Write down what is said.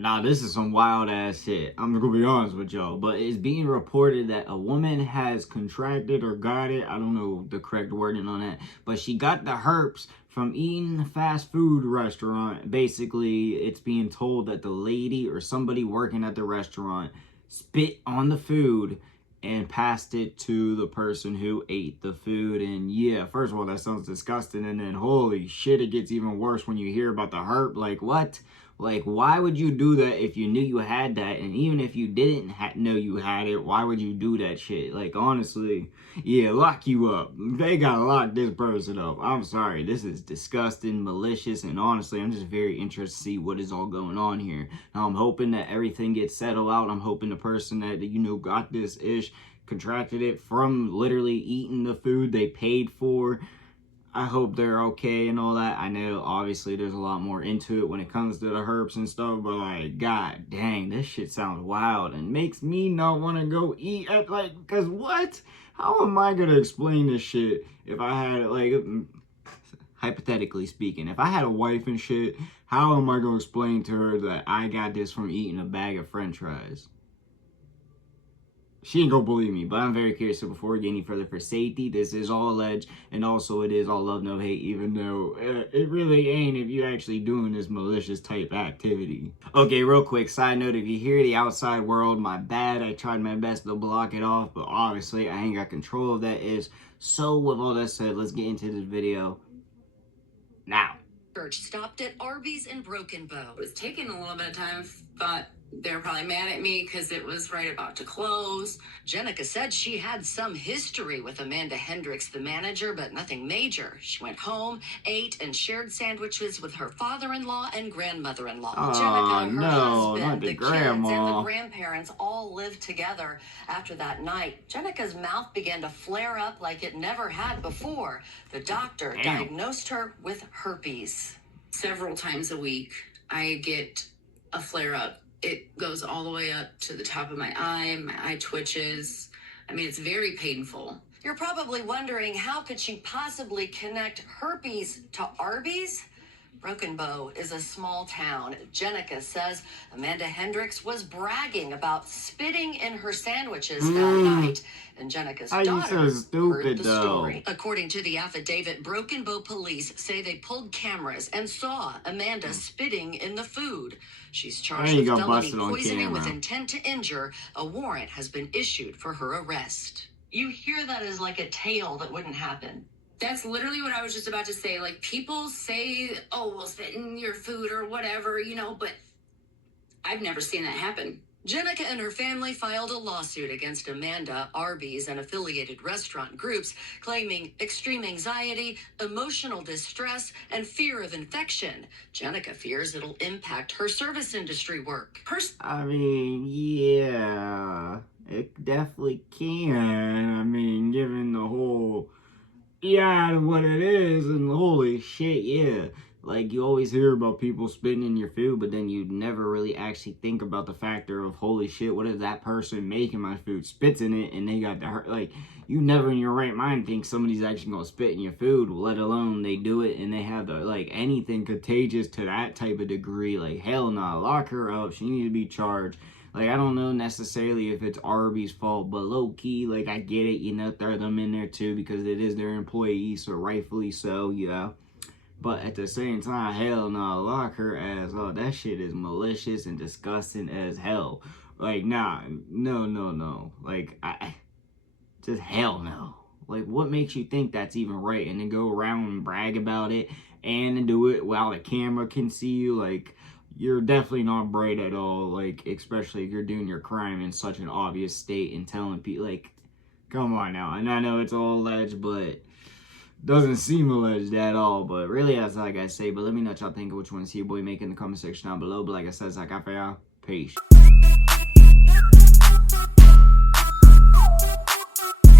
Now, this is some wild ass shit. I'm gonna be honest with y'all, but it's being reported that a woman has contracted or got it. I don't know the correct wording on that, but she got the herpes from eating a fast food restaurant. Basically, it's being told that the lady or somebody working at the restaurant spit on the food and passed it to the person who ate the food. And yeah, first of all, that sounds disgusting. And then holy shit, it gets even worse when you hear about the herp. Like, what? Like, why would you do that if you knew you had that? And even if you didn't know you had it, why would you do that shit? Like, honestly, yeah, lock you up. They gotta lock this person up. I'm sorry. This is disgusting, malicious, and honestly, I'm just very interested to see what is all going on here. Now, I'm hoping that everything gets settled out. I'm hoping the person that, you know, got this ish contracted it from literally eating the food they paid for. I hope they're okay and all that. I know obviously there's a lot more into it when it comes to the herps and stuff, but like, god dang, this shit sounds wild and makes me not want to go eat at, like, because what? How am I gonna explain this shit if I had, like, hypothetically speaking, if I had a wife and shit, how am I gonna explain to her that I got this from eating a bag of french fries? She ain't gonna believe me, but I'm very curious. So before we get any further, for safety, this is all alleged, and also it is all love, no hate, even though it really ain't if you're actually doing this malicious type activity. Okay, real quick, side note, if you hear the outside world, my bad. I tried my best to block it off, but obviously I ain't got control of that is. So with all that said, let's get into this video now. Church stopped at Arby's in Broken Bow. It was taking a little bit of time. Thought they were probably mad at me because it was right about to close. Jenica said she had some history with Amanda Hendricks, the manager, but nothing major. She went home, ate, and shared sandwiches with her father-in-law and grandmother-in-law. Oh, Jenica, her no, husband, not the the kids, grandma. and the grandparents all lived together. After that night, Jenica's mouth began to flare up like it never had before. The doctor diagnosed her with herpes. Several times a week, I get a flare-up. It goes all the way up to the top of my eye twitches. I mean, it's very painful. You're probably wondering, how could she possibly connect herpes to Arby's? Broken Bow is a small town. Jenica says Amanda Hendricks was bragging about spitting in her sandwiches that night. And Jenica's daughter heard the story. According to the affidavit, Broken Bow police say they pulled cameras and saw Amanda spitting in the food. She's charged with felony poisoning with intent to injure. A warrant has been issued for her arrest. You hear that as like a tale that wouldn't happen. That's literally what I was just about to say. Like, people say, oh, we'll spit in your food or whatever, you know, but I've never seen that happen. Jenica and her family filed a lawsuit against Amanda, Arby's, and affiliated restaurant groups, claiming extreme anxiety, emotional distress, and fear of infection. Jenica fears it'll impact her service industry work. I mean, yeah, it definitely can. I mean, given the whole... yeah, what it is, and holy shit, yeah. Like, you always hear about people spitting in your food, but then you never really actually think about the factor of, holy shit, what if that person making my food spits in it and they got the hurt? Like, you never in your right mind think somebody's actually gonna spit in your food, let alone they do it and they have the, like, anything contagious to that type of degree. Like, hell no, lock her up, she needs to be charged. Like, I don't know necessarily if it's Arby's fault, but low-key, like, I get it, you know, throw them in there too because it is their employees, so rightfully so, yeah. But at the same time, hell no, lock her ass up. That shit is malicious and disgusting as hell. Like, nah, no. Like, just hell no. Like, what makes you think that's even right? And then go around and brag about it and do it while the camera can see you, like... you're definitely not bright at all, like, especially if you're doing your crime in such an obvious state and telling people, like, come on now. And I know it's all alleged, but doesn't seem alleged at all. But really, that's all I gotta say. But let me know what y'all think of which one to see your boy make in the comment section down below. But like I said, it's like I for y'all. Peace.